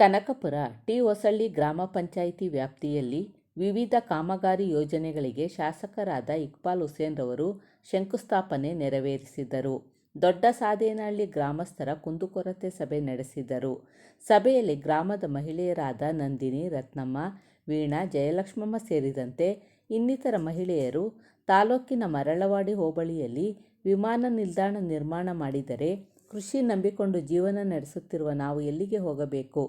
Kanakapura T Hosalli ಗ್ರಾಮ ಪಂಚಾಯಿತಿ ವ್ಯಾಪ್ತಿಯಲ್ಲಿ ವಿವಿಧ ಕಾಮಗಾರಿ ಯೋಜನೆಗಳಿಗೆ ಶಾಸಕರಾದ ಇಕ್ಬಾಲ್ ಹುಸೇನ್ ರವರು ಶಂಕುಸ್ಥಾಪನೆ ನೆರವೇರಿಸಿದರು. ದೊಡ್ಡ ಸಾದೇನಹಳ್ಳಿ ಗ್ರಾಮಸ್ಥರ ಕುಂದುಕೊರತೆ ಸಭೆ ನಡೆಸಿದರು. ಸಭೆಯಲ್ಲಿ ಗ್ರಾಮದ ಮಹಿಳೆಯರಾದ ನಂದಿನಿ, ರತ್ನಮ್ಮ, ವೀಣಾ, ಜಯಲಕ್ಷ್ಮಮ್ಮ ಸೇರಿದಂತೆ ಇನ್ನಿತರ ಮಹಿಳೆಯರು ತಾಲೂಕಿನ ಮರಳವಾಡಿ ಹೋಬಳಿಯಲ್ಲಿ ವಿಮಾನ ನಿಲ್ದಾಣ ನಿರ್ಮಾಣ ಮಾಡಿದರೆ ಕೃಷಿ ನಂಬಿಕೊಂಡು ಜೀವನ ನಡೆಸುತ್ತಿರುವ ನಾವು ಎಲ್ಲಿಗೆ ಹೋಗಬೇಕು?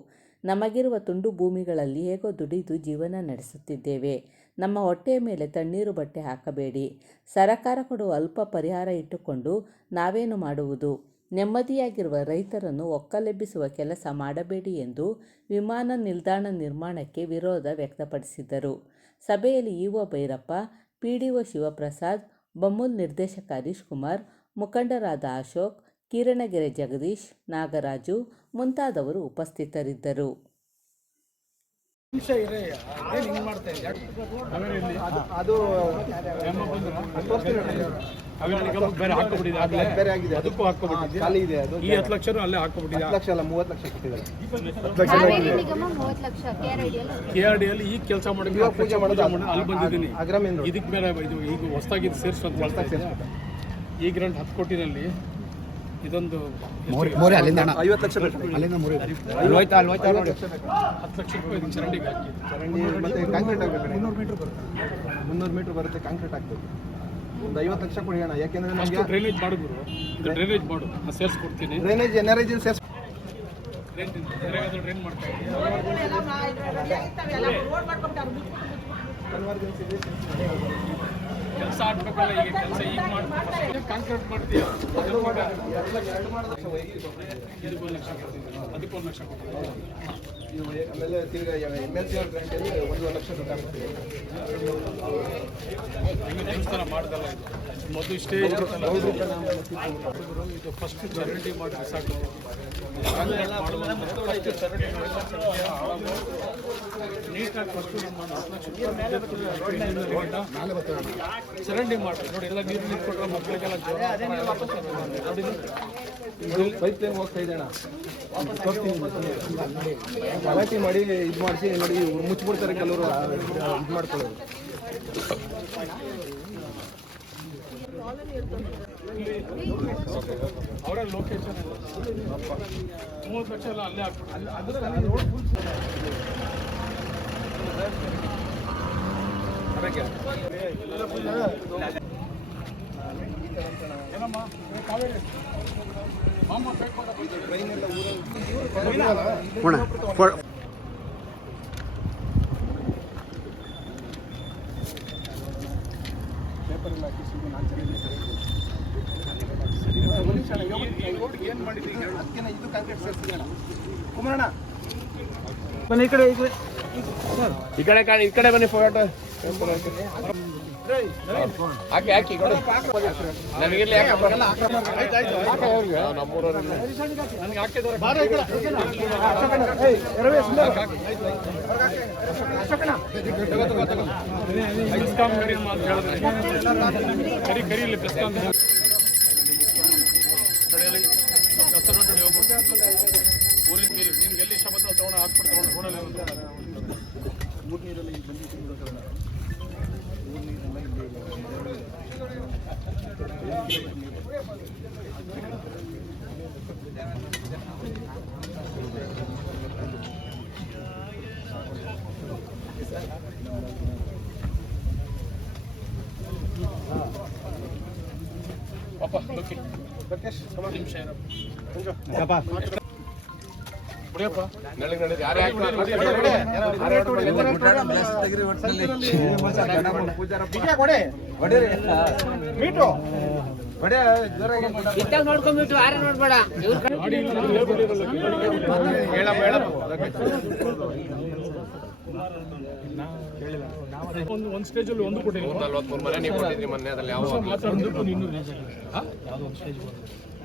ನಮಗಿರುವ ತುಂಡು ಭೂಮಿಗಳಲ್ಲಿ ಹೇಗೋ ದುಡಿದು ಜೀವನ ನಡೆಸುತ್ತಿದ್ದೇವೆ. ನಮ್ಮ ಹೊಟ್ಟೆಯ ಮೇಲೆ ತಣ್ಣೀರು ಬಟ್ಟೆ ಹಾಕಬೇಡಿ. ಸರಕಾರ ಕೊಡುವ ಅಲ್ಪ ಪರಿಹಾರ ಇಟ್ಟುಕೊಂಡು ನಾವೇನು ಮಾಡುವುದು? ನೆಮ್ಮದಿಯಾಗಿರುವ ರೈತರನ್ನು ಒಕ್ಕಲೆಬ್ಬಿಸುವ ಕೆಲಸ ಮಾಡಬೇಡಿ ಎಂದು ವಿಮಾನ ನಿಲ್ದಾಣ ನಿರ್ಮಾಣಕ್ಕೆ ವಿರೋಧ ವ್ಯಕ್ತಪಡಿಸಿದರು. ಸಭೆಯಲ್ಲಿ ಇಒ ಭೈರಪ್ಪ, ಪಿಡಿಒ ಶಿವಪ್ರಸಾದ್, ಬಮೂಲ್ ನಿರ್ದೇಶಕ ಹರೀಶ್ ಕುಮಾರ್, ಮುಖಂಡರಾದ ಅಶೋಕ್, ಕಿರಣಗೆರೆ ಜಗದೀಶ್, ನಾಗರಾಜು ಮುಂತಾದವರು ಉಪಸ್ಥಿತರಿದ್ದರು. KRDಯಲ್ಲಿ ಈಗ ಕೆಲಸ ಮಾಡಿ ಪೂಜೆ ಮಾಡೋದು ಅಲ್ಲಿ ಬಂದಿದ್ದೀನಿ. ಇದಕ್ಕೆ ಬೇರೆ ಈಗ ಹೊಸದಾಗಿ ಸೇರಿಸುವಂತ ಈ ಗ್ರಾಂಟ್ 10 ಕೋಟಿನಲ್ಲಿ ಇದೊಂದು 50 ಲಕ್ಷ ಅಲ್ಲಿಂದ 10 ಲಕ್ಷ ರೂಪಾಯಿ ಚರಂಡಿಗೆ ಹಾಕಿ ಮತ್ತೆ ಕಾಂಕ್ರೀಟ್ ಆಗಬೇಕು. 300 ಮೀಟರ್ ಬರುತ್ತೆ, ಕಾಂಕ್ರೀಟ್ ಆಗ್ತದೆ. ಒಂದು 50 ಲಕ್ಷ ಕೊಡಿ ಅಣ್ಣ. ಯಾಕೆಂದ್ರೆ ನಮಗೆ ಡ್ರೈನೇಜ್ ಮಾಡಿದ್ರು, ಡ್ರೈನೇಜ್ ಮಾಡು, ನಾನು ಸೇರಿಸ್ಕೊಡ್ತೀನಿ. ಡ್ರೈನೇಜ್ ಎನ್ಆರ್ಐಜಿ ಸೇರಿಸ್ ಡ್ರೈನ್ ಮಾಡ್ತಾ ಕೆಲಸ ಆಗ್ಬೇಕಲ್ಲ. ಈಗ ಕೆಲಸ ಈಗ ಮಾಡಿ ಕಾಂಕ್ರೀಟ್ ಮಾಡ್ತೀಯ, ಇದಕ್ಕೊಂದು ಲಕ್ಷ ಕೊಡ್ತಿದ್ದೀನಿ, ಅದಕ್ಕೊಂದು ಲಕ್ಷ ಕೊಡ್ತೀನಿ. ಆಮೇಲೆ ತಿರ್ಗಾ MLC ಅವ್ರ ಗ್ರಾಂಟಲ್ಲಿ 1 ಲಕ್ಷ ದುಡ್ಡು ಆಗ್ಬಿಟ್ಟಿದೆ. ದೇವಸ್ಥಾನ ಮಾಡ್ದಲ್ಲ, ಇದು ಮೊದಲು ಇಷ್ಟೇ ಇರುತ್ತಲ್ಲ. ಇದು ಫಸ್ಟ್ ಚರಂಡಿ ಮಾಡಿ ಸಾಕು. ನೀಟಾಗಿ ಫಸ್ಟು ನಮ್ಮ 4 ಲಕ್ಷ ಚರಂಡಿ ಮಾಡಿ ನೋಡಿ. ಎಲ್ಲ ನೀರು ಕೊಟ್ಟರೆ ಮಕ್ಕಳಿಗೆಲ್ಲ ಪೈಪ್ ಲೈನ್ ಹೋಗ್ತಾ ಇದೆ ಅಣ್ಣ. ಗಲಾಟೆ ಮಾಡಿ ಇದು ಮಾಡಿಸಿ ನೋಡಿ, ಮುಚ್ಚಿಬಿಡ್ತಾರೆ ಕೆಲವರು ಇದು ಮಾಡ್ಕೊಳ್ಳೋದು. ಅವರ ಲೊಕೇಶನ್ 30 ಲಕ್ಷ ಎಲ್ಲ ಅಲ್ಲೇ ಹಾಕ್ಬಿಟ್ಟು ಏನಮ್ಮ ಕಾವೇರಿ ಮಾಮ ಟ್ರೈನ್ ಎಲ್ಲ ಪೇಪರ್ ಎಲ್ಲ ಹಾಕಿ ಸುಮ್ಮನೆ 4 ಜನ ಏನು ಮಾಡಿದ್ದೀವಿ? ಅದಕ್ಕೆ ಇದು ಕಾಂಕ್ರೀಟ್ ಸೇರಿಸಿದ್ರಣ ಕುಮಾರಣ್ಣ ಬನ್ನಿ ಈ ಕಡೆ ಬನ್ನಿ. ಫೋಟೋ ಹಾಕಿ ಹಾಕಿ ನಮಗೆಲ್ಲ ನನಗೆ ಹಾಕಿದ್ದಾರೆ. ಕರಿ ಕರೀಲಿ ಬೆಸ್ಕಾಂ ಊರಿನ ನೀರು ನಿಮ್ಗೆ ಎಲ್ಲಿ ಇಷ್ಟ ಬಂದು ತಗೊಂಡು ಹಾಕ್ಬಿಟ್ಟು ತಗೊಂಡು ರೋಡಲ್ಲಿ ಊರು ನೀರೆಲ್ಲ ಈಗ ಬಂದಿತ್ತು. ನೋಡ್ಕೊಂಡ್ಬಿಟ್ಟು ಆರೆ ನೋಡ್ಬೇಡ. ಒಂದು ಸ್ಟೇಜಲ್ಲಿ 1 ಕೋಟಿ 43 ಮನೆ ನೀವು ಕೊಟ್ಟಿದ್ರಿ ಮೊನ್ನೆ. ಅದ್ರಲ್ಲಿ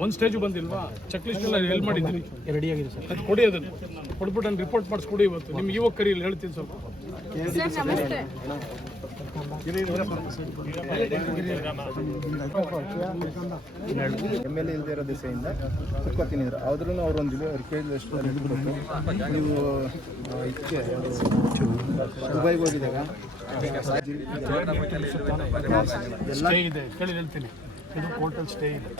ಒಂದು ಸ್ಟೇಜ್ ಬಂದಿಲ್ವಾ? ಚೆಕ್ ಲಿಸ್ಟ್ ಎಲ್ಲ ಎಲ್ಲಿ ಮಾಡಿದ್ದೀರಿ? ರೆಡಿ ಆಗಿದೆ ಸರ್. ಅದು ಕೊಡಿ, ಅದನ್ನು ಕೊಟ್ಬಿಟ್ಟು ನಾನು ರಿಪೋರ್ಟ್ ಮಾಡಿಸ್ಕೊಡಿ. ಇವತ್ತು ನಿಮ್ಗೆ ಇವಾಗ ಕರೀಲಿ ಹೇಳ್ತೀನಿ ಸ್ವಲ್ಪ. MLA ಇಲ್ಲದೆ ಇರೋ ದಿಸೆಯಿಂದ ಕುತ್ಕೊತಿದ್ರು ಆದ್ರೂ ಅವ್ರೊಂದು ರಿಕ್ವೆಸ್ಟ್ ನೀವು ಇದಕ್ಕೆ ದುಬೈಗೆ ಹೋಗಿದಾಗ ಸ್ಟೇ ಇದೆ ಕೇಳಿ ಹೇಳ್ತೀನಿ. ಇದು ಕೋರ್ಟಲ್ಲಿ ಸ್ಟೇ ಇದೆ.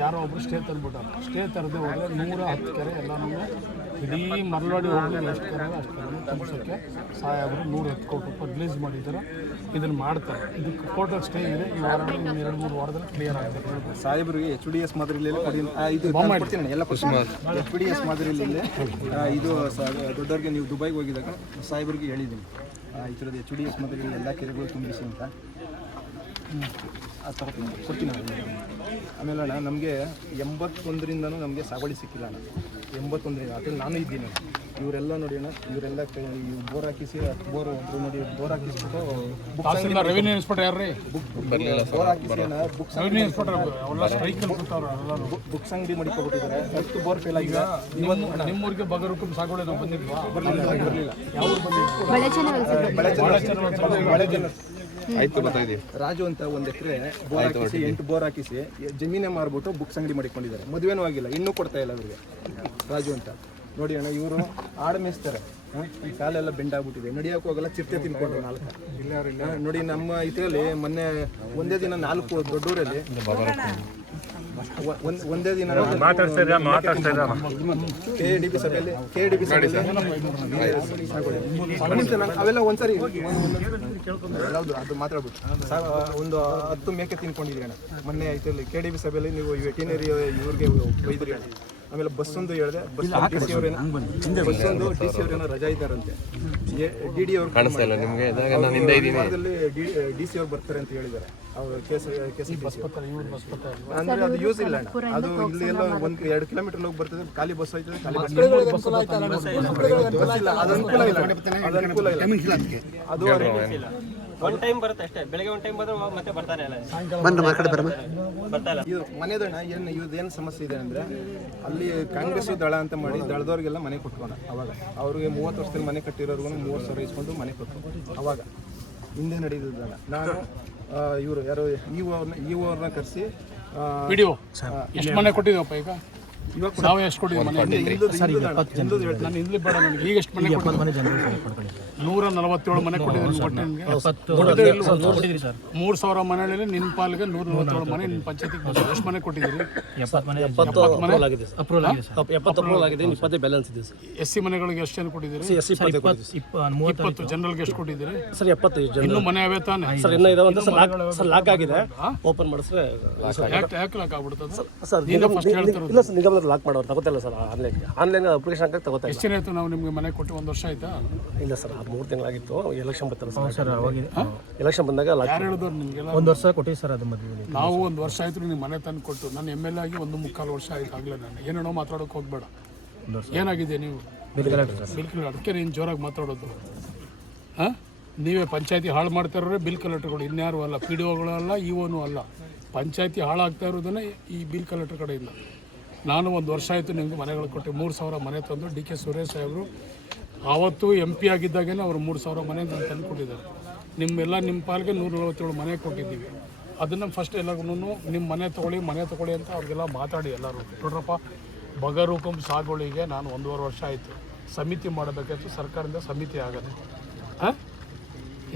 ಯಾರೋ ಒಬ್ರು ಸ್ಟೇ ತಂದ್ಬಿಟ್ಟಾರೆ. ಸ್ಟೇ ತರದೆ ಹೋದರೆ 110 ಕೆರೆ ಎಲ್ಲನೂ ಇಡೀ ಮರಳವಾಡಿ ಹೋಗ್ಲಿಕ್ಕೆ ಎಷ್ಟು ಕೆರೆ ಅಷ್ಟು ಕೆರೆ ತುಂಬಿಸೋಕ್ಕೆ ಸಾಹೇಬರು 110 ಕೋಟಿ ರೂಪಾಯಿ ರಿಲೀಸ್ ಮಾಡಿದ್ದಾರೆ. ಇದನ್ನು ಮಾಡ್ತಾರೆ. ಇದಕ್ಕೆ ಕೋರ್ಟಲ್ಲಿ ಸ್ಟೇ ಇದೆ. ಈ ವಾರ 2-3 ವಾರದಲ್ಲಿ ಕ್ಲಿಯರ್ ಆಗುತ್ತೆ. ಸಾಹೇಬರಿಗೆ HDS ಮಾದರಿಯಲ್ಲಿ ಇದು ಕೊಡ್ತೀನಿ ಎಲ್ಲ HDS ಮಾದರಿಯಲ್ಲಿ ಇದು ದೊಡ್ಡವ್ರಿಗೆ ನೀವು ದುಬೈಗೆ ಹೋಗಿದಾಗ ಸಾಹೇಬರಿಗೆ ಹೇಳಿದ್ದೀನಿ ಈ ಥರದ್ದು HDS ಮಾದರಿಯಲ್ಲಿ ಎಲ್ಲ ಕೆರೆಗಳು ತುಂಬಿಸಿ ಅಂತ ಅದು ಕೊಡ್ತೀನಿ. ಆಮೇಲೆ ಅಣ್ಣ ನಮಗೆ 81ರಿಂದನೂ ನಮಗೆ ಸಾಗುವಳಿ ಸಿಕ್ಕಿಲ್ಲ ಅಣ್ಣ. 81ರಿಂದ ಅದ್ರಲ್ಲಿ ನಾನು ಇದ್ದೀನಿ. ಇವರೆಲ್ಲ ನೋಡಿ ಅಣ್ಣ, ಇವರೆಲ್ಲ ಬೋರ್ ಹಾಕಿಸಿ ಬೋರ್ ಒಬ್ಬರು ನೋಡಿ ಬೋರ್ ಹಾಕಿಸ್ಬಿಟ್ಟು ರೆವಿನ್ಯೂ ಇನ್ಸ್ಪೆಕ್ಟರ್ ಯಾರ್ರೀ ಬೋರ್ ಹಾಕಿಸಿ ಅಣ್ಣ ರೆವಿನ್ಯೂ ಇನ್ಸ್ಪೆಕ್ಟರ್ ಬುಕ್ಸ್ ಅಂಗಡಿ ಮಾಡಿಕೊಬಿಟ್ಟಿದ್ದಾರೆ. 10 ಬೋರ್ ಫೇಲ್ ಆಗಿದೆ. ನಿಮ್ಮೂರಿಗೆ ಬಗರುಕುಂ ಸಾಗುವಳಿ ನಾವು ಬಂದಿದ್ವಾ? ಬರಲಿಲ್ಲ. ಯಾವ ಬಂದಿದ್ದು? ಆಯ್ತು ಗೊತ್ತಾಯ್ತು. ರಾಜು ಅಂತ 1 ಎಕರೆ ಬೋರ್ ಹಾಕಿಸಿ 8 ಬೋರ್ ಹಾಕಿಸಿ ಜಮೀನೇ ಮಾರ್ಬಿಟ್ಟು ಬುಕ್ಸ್ ಅಂಗಡಿ ಮಾಡಿಕೊಂಡಿದ್ದಾರೆ. ಮದುವೆನೂ ಆಗಿಲ್ಲ, ಇನ್ನೂ ಕೊಡ್ತಾ ಇಲ್ಲ ಅವರಿಗೆ. ರಾಜು ಅಂತ ನೋಡಿ ಅಣ್ಣ, ಇವರು ಆಡು ಮೇಯಿಸ್ತಾರೆ. ಈ ಕಾಲೆಲ್ಲ ಬೆಂಡಾಗ್ಬಿಟ್ಟಿದೆ, ನಡಿಯೋಕೆ ಹೋಗಲ್ಲ, ಚಿರತೆ ತಿನ್ಕೊಂಡ್ರು 4 ನೋಡಿ. ನಮ್ಮ ಇದರಲ್ಲಿ ಮೊನ್ನೆ ಒಂದೇ ದಿನ 4 ದೊಡ್ಡೂರಲ್ಲಿ ಒಂದೇ ದಿನ KDB ಸಭೆಯಲ್ಲಿ ಅವೆಲ್ಲ ಒಂದ್ಸರಿ ಯಾವುದು ಅದು ಮಾತಾಡ್ಬಿಟ್ಟು ಒಂದು 10 ಮೇಕೆ ತಿನ್ಕೊಂಡಿದ್ರಿ ಅಣ್ಣ. ಮೊನ್ನೆ ಇದರಲ್ಲಿ KDB ಸಭೆಯಲ್ಲಿ ನೀವು ವೆಟಿನರಿ ಇವ್ರಿಗೆ ಬೈದ್ರಿ ಅಣ್ಣ. ಆಮೇಲೆ ಬಸ್ಸೊಂದು ಹೇಳಿದೆ, ಬಸ್ಸೊಂದು ಡಿ ಸಿ ಅವರೇನೋ ರಜಾ ಇದ್ದಾರಂತೆ. DD ಅವರು ಕಾಣಿಸ್ತಾ ಇಲ್ಲ ನಿಮಗೆ? DC ಅವ್ರು ಬರ್ತಾರೆ ಅಂತ ಹೇಳಿದ್ದಾರೆ. ಅವರು ಅಂದ್ರೆ ಅದು ಯೂಸ್ ಇಲ್ಲ ಅಣ್ಣ. ಅದು ಇಲ್ಲಿ ಎಲ್ಲ 1-2 ಕಿಲೋಮೀಟರ್ ಹೋಗಿ ಬರ್ತದೆ. ಖಾಲಿ ಬಸ್ ಹೋಯ್ತದೆ, ಖಾಲಿ ಬಸ್ ಇಲ್ಲ. ಅದು ಅನುಕೂಲ ಇಲ್ಲ, ಅದು ಅನುಕೂಲ ಇಲ್ಲ. ಅದು ಒಂದು ಟೈಮ್ ಬರುತ್ತೆ ಅಷ್ಟೇ. ಬೆಳಗ್ಗೆ ಒಂದು ಟೈಮ್ ಬಂದ್ರೆ ಮತ್ತೆ ಬರ್ತಾರೆ ಅಲ್ಲ. ಇದು ಮನೆದಣ್ಣ ಏನು ಸಮಸ್ಯೆ ಇದೆ ಅಂದರೆ, ಅಲ್ಲಿ ಕಾಂಗ್ರೆಸ್ ದಳ ಅಂತ ಮಾಡಿ ದಳದವ್ರಿಗೆಲ್ಲ ಮನೆ ಕೊಟ್ಕೊಂಡ. ಅವಾಗ ಅವ್ರಿಗೆ 30 ವರ್ಷದಲ್ಲಿ ಮನೆ ಕಟ್ಟಿರೋರ್ಗು 30,000 ಇಸ್ಕೊಂಡು ಮನೆ ಕೊಟ್ಟು ಅವಾಗ ಹಿಂದೆ ನಡೆದಿದ್ದಣ್ಣ. ನಾನು ಇವರು ಯಾರು ಇವ್ರನ್ನ ಕರೆಸಿ ವಿಡಿಯೋ ಎಷ್ಟು ಮನೆ ಕೊಟ್ಟಿದ್ದೀವಪ್ಪ ಈಗ? ಇವಾಗ ನಾವು ಎಷ್ಟು ಕೊಟ್ಟಿದ್ದೀವಿ ಮನೆ? ನಾನು ಹಿಂದ್ಲಿ ಬೇಡ ನನಗೆ. ಈಗ ಎಷ್ಟು ಮನೆ ಕೊಟ್ಟಿದ್ದೀವಿ? 147 ಮನೆ ಕೊಟ್ಟಿದ್ದೀನಿ. ಒಟ್ಟು ನಿಮಗೆ 3,000 ಮನೆಯಲ್ಲಿ ನಿನ್ನ ಪಾಲಿಗೆ 147 ಮನೆ ನಿಮ್ಮ ಪಂಚಾಯತಿಗೆ ಎಷ್ಟು ಮನೆ ಕೊಟ್ಟಿದ್ದೀರಿ? 70 ಆಗಿದೆ. SC ಮನೆಗಳಿಗೆ ಎಷ್ಟು ಜನ ಕೊಟ್ಟಿದ್ದೀರಿ? 20 ಜನರಲ್ಗೆ ಎಷ್ಟು ಕೊಟ್ಟಿದ್ದೀರಿ? ಇನ್ನೂ ಮನೆ ಅವೇ ತಾನೆ? ಲಾಕ್ ಆಗಿದೆ, ಓಪನ್ ಮಾಡಿದ್ರೆ ಯಾಕೆ ಲಾಕ್ ಆಗ್ಬಿಡ್ತದೆ? ಲಾಕ್ ಮಾಡೋರು ತಗೋತಿಲ್ಲ ಸರ್. ಆನ್ಲೈನ್ ಅಪ್ಲಿಕೇಶನ್ ಹಾಕಿ ತಗೋತಾ ಎಷ್ಟು ದಿನ ಆಯ್ತು ನಾವು ನಿಮಗೆ ಮನೆ ಕೊಟ್ಟು? 1 ವರ್ಷ ಆಯ್ತಾ? ಇಲ್ಲ ಸರ್, ಅದು 3 ತಿಂಗಳಾಗಿತ್ತು. ಎಲೆಕ್ಷನ್ ಬರ್ತಾರೆ ಸರ್. ಎಲೆಕ್ಷನ್ ಬಂದಾಗ ಯಾರು ಹೇಳಿದ್ರು ನಿಮಗೆಲ್ಲ? 1 ವರ್ಷ ಕೊಟ್ಟಿವಿ ಸರ್. ಅದು ಮದುವೆ ನಾವು 1 ವರ್ಷ ಆಯ್ತು ನೀವು ಮನೆ ತಂದು ಕೊಟ್ಟು. ನಾನು MLA ಆಗಿ 1.25 ವರ್ಷ ಆಯ್ತು ಆಗಲೇ. ನಾನು ಏನೇನೋ ಮಾತಾಡೋಕೆ ಹೋಗ್ಬೇಡ. ಏನಾಗಿದೆ ನೀವು ಬಿಲ್ಕುಲ್? ಅದಕ್ಕೆ ನೀನು ಜೋರಾಗಿ ಮಾತಾಡೋದು. ಹಾಂ, ನೀವೇ ಪಂಚಾಯತಿ ಹಾಳು ಮಾಡ್ತಾ ಇರೋರೆ ಬಿಲ್ ಕಲೆಕ್ಟರ್ಗಳು, ಇನ್ಯಾರು ಅಲ್ಲ. PDOಗಳು ಅಲ್ಲ, EOನೂ ಅಲ್ಲ. ಪಂಚಾಯತಿ ಹಾಳಾಗ್ತಾ ಇರೋದನ್ನೇ ಈ ಬಿಲ್ ಕಲೆಕ್ಟರ್ ಕಡೆಯಿಂದ. ನಾನು 1 ವರ್ಷ ಆಯಿತು ನಿಮಗೆ ಮನೆಗಳು ಕೊಟ್ಟು 3,000 ಮನೆ ತಂದು DK ಸುರೇಶ್ ಸಾಹೇಬರು ಆವತ್ತು MP ಆಗಿದ್ದಾಗೇ ಅವರು 3,000 ಮನೆ ತಂದು ಕೊಟ್ಟಿದ್ದಾರೆ. ನಿಮ್ಮ ಪಾಲಿಗೆ 147 ಮನೆ ಕೊಟ್ಟಿದ್ದೀವಿ. ಅದನ್ನು ಫಸ್ಟ್ ಎಲ್ಲರಿಗೂ ನಿಮ್ಮ ಮನೆ ತೊಗೊಳ್ಳಿ ಅಂತ ಅವ್ರಿಗೆಲ್ಲ ಮಾತಾಡಿ ಎಲ್ಲರೂ. ನೋಡ್ರಪ್ಪ, ಬಗರುಕುಂ ಸಾಗುವಳಿಗೆ ನಾನು 1.5 ವರ್ಷ ಆಯಿತು. ಸಮಿತಿ ಮಾಡಬೇಕಾಯ್ತು, ಸರ್ಕಾರದಿಂದ ಸಮಿತಿ ಆಗದೆ. ಹಾಂ,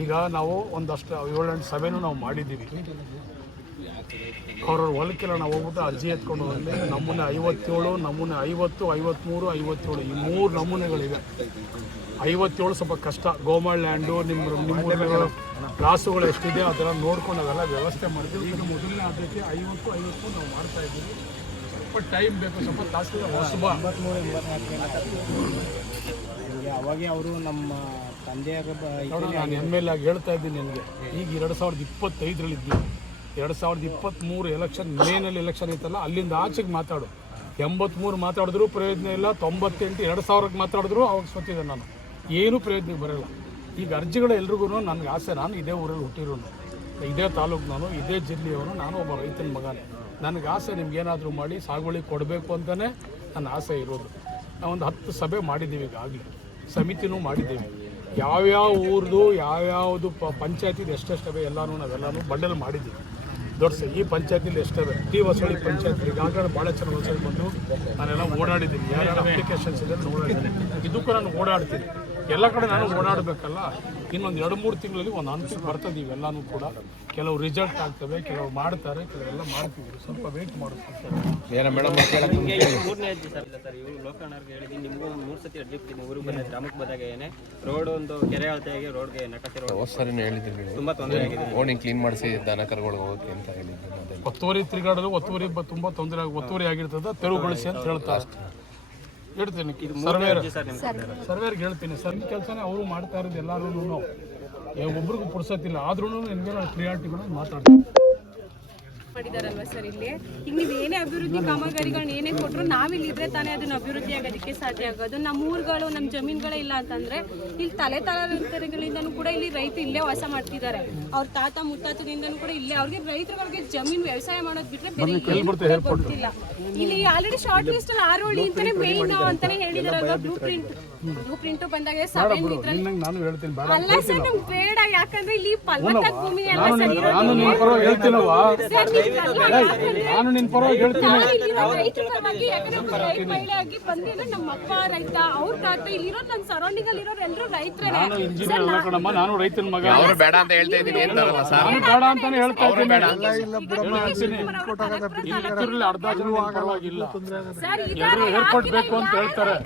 ಈಗ ನಾವು ಒಂದಷ್ಟು 7-8 ಸಭೆನೂ ನಾವು ಮಾಡಿದ್ದೀವಿ. ಅವ್ರವ್ರ ಹೊಲಕ್ಕೆಲ್ಲ ನಾವು ಹೋಗ್ಬಿಟ್ಟು ಅರ್ಜಿ ಎತ್ಕೊಂಡು ಹೋಗಿ ನಮೂನೆ 57, ನಮೂನೆ 50, 53, 57 ಈ 3 ನಮೂನೆಗಳಿವೆ. 57 ಸ್ವಲ್ಪ ಕಷ್ಟ. ಗೋಮಾಳ್ ಲ್ಯಾಂಡು ನಿಮ್ಮ ರಾಸುಗಳು ಎಷ್ಟಿದೆ ಅದೆಲ್ಲ ನೋಡ್ಕೊಂಡು ಅವೆಲ್ಲ ವ್ಯವಸ್ಥೆ ಮಾಡ್ತೀವಿ. ಈಗ ಮೊದಲನೇ ಆದ್ಯತೆ 50 ನಾವು ಮಾಡ್ತಾ ಇದ್ದೀವಿ. ಸ್ವಲ್ಪ ಟೈಮ್ ಬೇಕು, ಸ್ವಲ್ಪ ತಹಸೀಲ್ದಾರ್ ಹೊಸಬ. ಅವಾಗೆ ಅವರು ನಮ್ಮ ತಂದೆಯ ನಾನು MLA ಆಗಿ ಹೇಳ್ತಾ ಇದ್ದೀನಿ ನಿನಗೆ. ಈಗ 2025ರಲ್ಲಿ ಇದ್ದೀವಿ. 2023 ಎಲೆಕ್ಷನ್, ಮೇನಲ್ಲಿ ಎಲೆಕ್ಷನ್ ಇತ್ತಲ್ಲ, ಅಲ್ಲಿಂದ ಆಚೆಗೆ ಮಾತಾಡು. 83 ಮಾತಾಡಿದ್ರು ಪ್ರಯೋಜನ ಇಲ್ಲ. 98 2000ಕ್ಕೆ ಮಾತಾಡಿದ್ರು ಅವಾಗ ಸೋತಿದ್ದೆ ನಾನು. ಏನೂ ಪ್ರಯೋಜನಕ್ಕೆ ಬರೋಲ್ಲ. ಈಗ ಅರ್ಜಿಗಳು ಎಲ್ರಿಗೂ ನನಗೆ ಆಸೆ. ನಾನು ಇದೇ ಊರಲ್ಲಿ ಹುಟ್ಟಿರೋನು, ಇದೇ ತಾಲೂಕು, ನಾನು ಇದೇ ಜಿಲ್ಲೆಯವನು, ನಾನು ಒಬ್ಬ ರೈತನ ಮಗನೇ. ನನಗೆ ಆಸೆ ನಿಮ್ಗೇನಾದರೂ ಮಾಡಿ ಸಾಗುವಳಿ ಕೊಡಬೇಕು ಅಂತಲೇ ನನ್ನ ಆಸೆ ಇರೋದು. ನಾವೊಂದು 10 ಸಭೆ ಮಾಡಿದ್ದೀವಿ ಈಗಾಗಲೇ, ಸಮಿತಿನೂ ಮಾಡಿದ್ದೀವಿ. ಯಾವ್ಯಾವ ಊರ್ದು ಯಾವ್ಯಾವುದು ಪಂಚಾಯತಿದು ಎಷ್ಟೆಷ್ಟವೆ ಎಲ್ಲನೂ ನಾವೆಲ್ಲನೂ ಬಂಡಲ್ ಮಾಡಿದ್ದೀವಿ. ಈ ಪಂಚಾಯತಿಲಿ ಎಷ್ಟವೆ ಹೊಸಳ್ಳಿ ಪಂಚಾಯತ್ ಈಗಾಗಲೇ ಭಾಳ ಚೆನ್ನಾಗಿ ಹೊಸಳ್ಳಿ ಬಂದು ನಾನೆಲ್ಲ ಓಡಾಡಿದ್ದೀನಿ. ಯಾರ್ಯಾರ ಅಪ್ಲಿಕೇಶನ್ಸ್ ಇದೆ ಓಡಾಡಿದ್ದೀನಿ. ಇದಕ್ಕೂ ನಾನು ಓಡಾಡ್ತೀನಿ. ಎಲ್ಲ ಕಡೆ ನಾನು ಓಡಾಡಬೇಕಲ್ಲ. ಇನ್ನೊಂದು 2-3 ತಿಂಗಳಲ್ಲಿ ಒಂದು ಹಂತಕ್ಕೆ ಬರ್ತದೆ. ಇವೆಲ್ಲನೂ ಕೂಡ ಕೆಲವು ರಿಸಲ್ಟ್ ಆಗ್ತವೆ, ಕೆಲವು ಮಾಡ್ತಾರೆ, ಕೆಲವೆಲ್ಲ ಮಾಡ್ತೀವಿ. ಸ್ವಲ್ಪ ವೇಟ್ ಮಾಡುತ್ತೆ. ಮೂರನೇ ಅರ್ಜಿ ಸರ್ ಇಲ್ಲ ಸರ್, ಇವರು ಲೋಕಣ್ಣವ್ರಿಗೆ ಹೇಳಿದ್ದೀನಿ, ನಿಮಗೂ 3 ಸತಿ ಅರ್ಜಿ ಕೊಟ್ಟಿದ್ದೀನಿ. ಊರಿಗೆ ಬಂದ ಗ್ರಾಮಕ್ಕೆ ಬಂದಾಗ ಏನೇ ರೋಡ್ ಒಂದು ಕೆರೆ ಅಳತೆಯಾಗಿ ರೋಡ್ಗೆ ನಕಸೆ ರೋಡ್ ಸರಿನೂ ಹೇಳಿದ್ರಿ ತುಂಬ ತೊಂದರೆ ಆಗಿದೆ. ಓಣಿ ಕ್ಲೀನ್ ಮಾಡಿಸಿ ದನ ಕರುಗಳಿಗೆ ಹೋಗಕ್ಕೆ ಅಂತ ಹೇಳಿದ್ದೆ. ಒತ್ತುವರಿ ತಿರುಗಾಡೋದು ತುಂಬ ತೊಂದರೆ ಒತ್ತುವರಿ ಆಗಿರ್ತದೆ. ತೆರವುಗೊಳಿಸಿ ಅಂತ ಹೇಳ್ತಾ ಹೇಳ್ತೀನಿ. ಸರ್ವೇರ್ಗೆ ಹೇಳ್ತೀನಿ ಸರ್, ಈ ಕೆಲಸನೇ ಅವರು ಮಾಡ್ತಾ ಇರೋದು. ಎಲ್ಲರೂ ಒಬ್ರಿಗೂ ಪುರ್ಸತ್ತಿಲ್ಲ, ಆದ್ರೂ ನಿಮಗೆ ನಾನು ಪ್ರಿಯಾರಿಟಿಗಳನ್ನು ಮಾತಾಡ್ತೀನಿ. ಮಾಡಿದಾರಲ್ವಾ ಸರ್ ಇಲ್ಲಿ. ಈಗ ನೀವು ಏನೇ ಅಭಿವೃದ್ಧಿ ಕಾಮಗಾರಿಗಳನ್ನ ಏನೇ ಕೊಟ್ಟರು ನಾವಿಲ್ಲಿ ಇದ್ರೆ ತಾನೇ ಅದನ್ನ ಅಭಿವೃದ್ಧಿ ಆಗೋದಕ್ಕೆ ಸಾಧ್ಯ ಆಗೋದು. ನಮ್ಮ ಊರುಗಳು ನಮ್ಮ ಜಮೀನುಗಳೇ ಇಲ್ಲ ಅಂತಂದ್ರೆ ಇಲ್ಲಿ ತಲೆತಲಾಂತರಗಳಿಂದನೂ ಕೂಡ ಇಲ್ಲಿ ರೈತರು ಇಲ್ಲೇ ವಾಸ ಮಾಡ್ತಿದ್ದಾರೆ. ಅವ್ರ ತಾತ ಮುತ್ತಾತದಿಂದನೂ ಕೂಡ ಇಲ್ಲೇ. ಅವ್ರಿಗೆ ರೈತರುಗಳಿಗೆ ಜಮೀನು ವ್ಯವಸಾಯ ಮಾಡೋದು ಬಿಟ್ರೆ ಬೇರೆ ಗೊತ್ತಿಲ್ಲ. ಇಲ್ಲಿ ಆಲ್ರೆಡಿ ಶಾರ್ಟ್ ಲಿಸ್ಟ್ ಅಲ್ಲಿ ಆರೋಳಿ ಅಂತಾನೆ ಮೇನ್ ಅಂತಾನೆ ಹೇಳಿದಾರಲ್ವಾ. ಬ್ಲೂ ಪ್ರಿಂಟ್ ಬಂದಾಗ ನಾನು ಹೇಳ್ತೀನಿ ಅಲ್ಲ ಸರ್, ನಮ್ಗೆ ಬೇಡ. ಯಾಕಂದ್ರೆ ಇಲ್ಲಿ ಫಲವತ್ತ ಭೂಮಿ ಎಲ್ಲ ಸರ್ ನಾನು ನಿನ್ ಪರವಾಗಿ ಹೇಳ್ತೀನಿ. ಮಹಿಳೆಯಾಗಿ ಬಂದಿಲ್ಲ. ನಮ್ಮ ಅಪ್ಪ ರೈತ, ಅವ್ರ ತಾತ ಇಲ್ಲಿರೋ ನನ್ನ ಸರೌಂಡಿಂಗ್ ಅಲ್ಲಿ ಇರೋರು ಎಲ್ಲರೂ ರೈತರೇ. ನಾನು ಇಂಜಿನಿಯರ್ ಅಲ್ಲ ಕಣಮ್ಮ, ನಾನು ರೈತನ ಮಗ. ಅವ್ರು ಬೇಡ ಅಂತ ಹೇಳ್ತಾ ಇದ್ದೀನಿ ಅಂತಾರಲ್ಲ ಸರ್. ನಾನು ಬೇಡ ಅಂತಾನೆ ಹೇಳ್ತಾ ಇದ್ದೀನಿ. ಇಲ್ಲಿ ಅರ್ಧ ಜನ ಪರವಾಗಿಲ್ಲ, ಎಲ್ಲರೂ ಏರ್ಪೋರ್ಟ್ ಬೇಕು ಅಂತ ಹೇಳ್ತಾರೆ.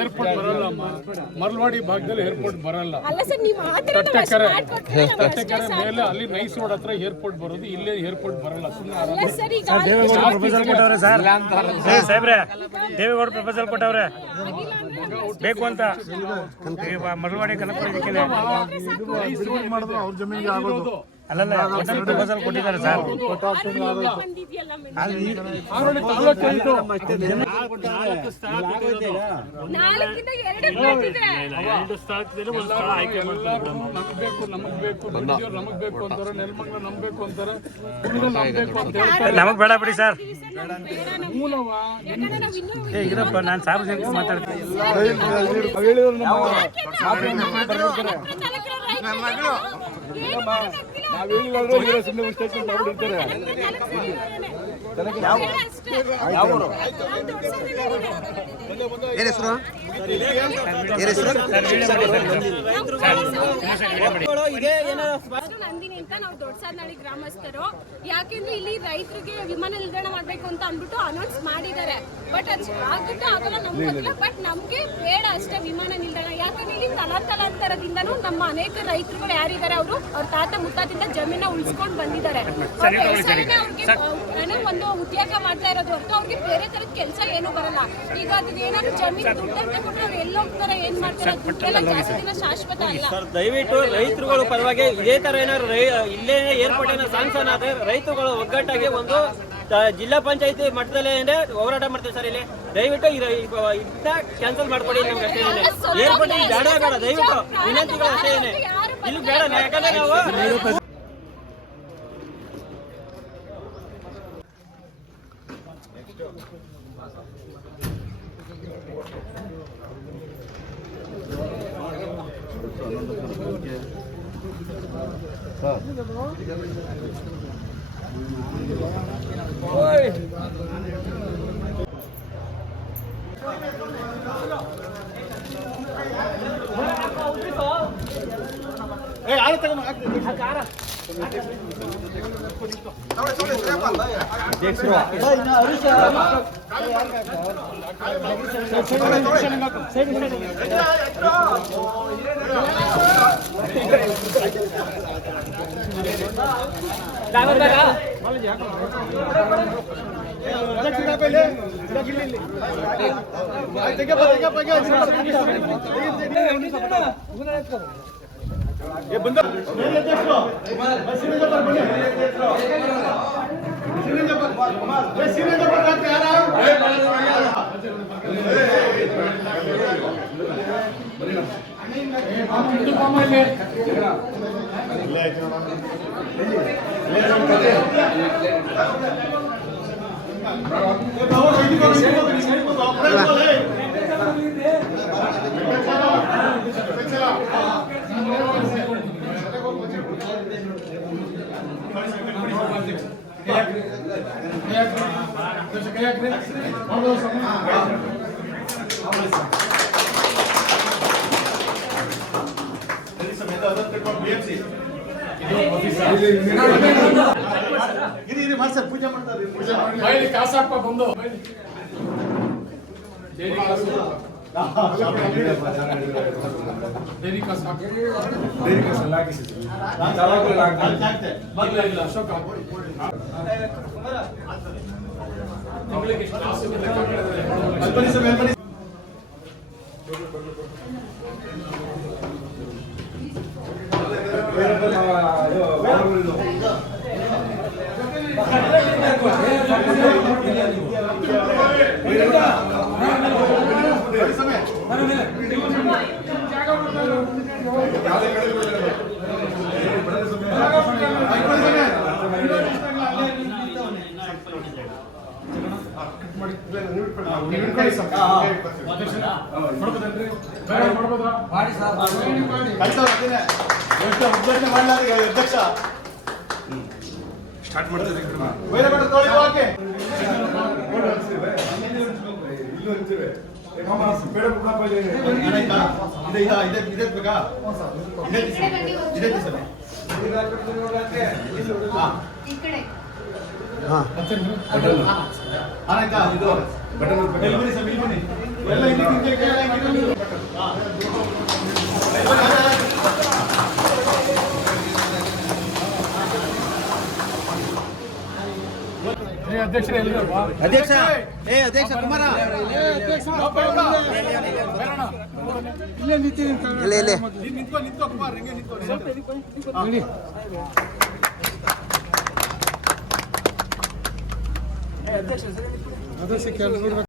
ಏರ್ಪೋರ್ಟ್ ಬರಲ್ಲಮ್ಮ, ಮರಳವಾಡಿ ಭಾಗದಲ್ಲಿ ಏರ್ಪೋರ್ಟ್ ಬರಲ್ಲ. ತಟ್ಟೆಕೆರೆ ಮೇಲೆ ಅಲ್ಲಿ ನೈಸ್ ರೋಡ್ ಹತ್ರ ಏರ್ಪೋರ್ಟ್ ಬರೋದು, ಇಲ್ಲೇ ಏರ್ಪೋರ್ಟ್ ಬರಲ್ಲ. ಸಾಹೇಬ್ರೆ, ದೇವೇಗೌಡ ಪ್ರಪೋಸಲ್ ಕೊಟ್ಟವ್ರೆ ಬೇಕು ಅಂತ ಮರಳವಾಡಿ ಕನಕಪುರ ಮಾಡಿದ್ರು ಅವ್ರ ಜಮೀನಿಗೆ ಆಗೋದು. ಅಲ್ಲಲ್ಲ ಪ್ರಪೋಸಲ್ ಕೊಟ್ಟಿದ್ದಾರೆ ಸರ್. ನಮಗ್ ಬೇಡ ಬಿಡಿ ಸರ್. ಇರಪ್ಪ, ನಾನು ಸಾರ್ವಜನಿಕ ಮಾತಾಡ್ತೀನಿ. ನಂದಿನಿ ಅಂತ ನಾವು ದೊಡ್ಡಸಾದ್ನಳ್ಳಿ ಗ್ರಾಮಸ್ಥರು. ಯಾಕೆಂದ್ರೆ ಇಲ್ಲಿ ರೈತರಿಗೆ ವಿಮಾನ ನಿಲ್ದಾಣ ಮಾಡ್ಬೇಕು ಅಂತ ಅಂದ್ಬಿಟ್ಟು ಅನೌನ್ಸ್ ಮಾಡಿದ್ದಾರೆ. ಬಟ್ ಅದು ಆಗುತ್ತೋ ಆಗಲ್ಲ ನಮ್ಗೆ ಗೊತ್ತಿಲ್ಲ. ಬಟ್ ನಮ್ಗೆ ಬೇಡ ಅಷ್ಟೇ ವಿಮಾನ ನಿಲ್ದಾಣ. ಯಾಕಂದ್ರೆ ಇಲ್ಲಿ ತಲಾಂತರದಿಂದನೂ ನಮ್ಮ ಅನೇಕ ರೈತರುಗಳು ಯಾರಿದ್ದಾರೆ ಅವರು ಅವ್ರ ತಾತ ಮುತ್ತಾತಿಂದ ಜಮೀನ ಉಳಿಸ್ಕೊಂಡು ಬಂದಿದ್ದಾರೆ. ಅವ್ರಿಗೆ ಒಂದು ಉದ್ಯೋಗ ಮಾಡ್ತಾ ಇರೋದು ಹೊರತು ಅವ್ರಿಗೆ ಬೇರೆ ತರದ ಕೆಲಸ ಏನು ಬರಲ್ಲ. ಈಗ ಅದು ಏನಾದ್ರು ಜಮೀನು ದುಡ್ಡಂತ ಕೊಟ್ಟರೆ ಅವ್ರು ಎಲ್ಲ ಹೋಗ್ತಾರೆ, ಏನ್ ಮಾಡ್ತಾರೆ, ದುಡ್ಡೆಲ್ಲ ಜಾಸ್ತಿ ದಿನ ಶಾಶ್ವತ ಅಲ್ಲ. ದಯವಿಟ್ಟು ರೈತರುಗಳು ಪರವಾಗಿ ಇದೇ ತರ ಏನಾದ್ರು ಇಲ್ಲೇ ಏರ್ಪೋರ್ಟ್ ಏನೋ ಸ್ಯಾನ್ಕ್ಷನ್ ಆದ್ರೆ ರೈತರುಗಳು ಒಗ್ಗಟ್ಟಾಗಿ ಒಂದು ಜಿಲ್ಲಾ ಪಂಚಾಯತಿ ಮಟ್ಟದಲ್ಲೇ ಹೋರಾಟ ಮಾಡ್ತೀವಿ ಸರ್. ಇಲ್ಲಿ ದಯವಿಟ್ಟು ಇದನ್ನ ಕ್ಯಾನ್ಸಲ್ ಮಾಡ್ಕೊಡಿ. ನಮ್ಗೆ ಅಷ್ಟೇ ಏರ್ಪೋರ್ಟ್ ಬೇಡ ಬೇಡ, ದಯವಿಟ್ಟು ವಿನಂತಿಗಳು ಅಷ್ಟೇ ಏನೇ ಇಲ್ಲಿ ಬೇಡ. ಯಾಕಂದ್ರೆ ನಾವು ಬಾಮ್ಮ ಇಲ್ಲಿ. ಬೈಲಿ ಕಾಸಾಪ್ಪ ಬಂದು ಡೈರಿ ಕಾಸು ಇಲ್ಲ ಅಶೋಕ ತಿಂಗಳಿಗೆ ಎಷ್ಟು ಕಾಸು ಸ್ಟಾರ್ಟ್ ಮಾಡ್ತಿದ್ದೀವಿ. ಅಧ್ಯಕ್ಷರೇ ಅಧ್ಯಕ್ಷ ಅಧ್ಯಕ್ಷ ಕುಮಾರ ಇಲ್ಲೇ ನಿಂತೀನಿ ನಿಂತ್ಕೋ ಕುಮಾರ್ ಹಿಂಗೆ ನಿಂತ್ಕೋ.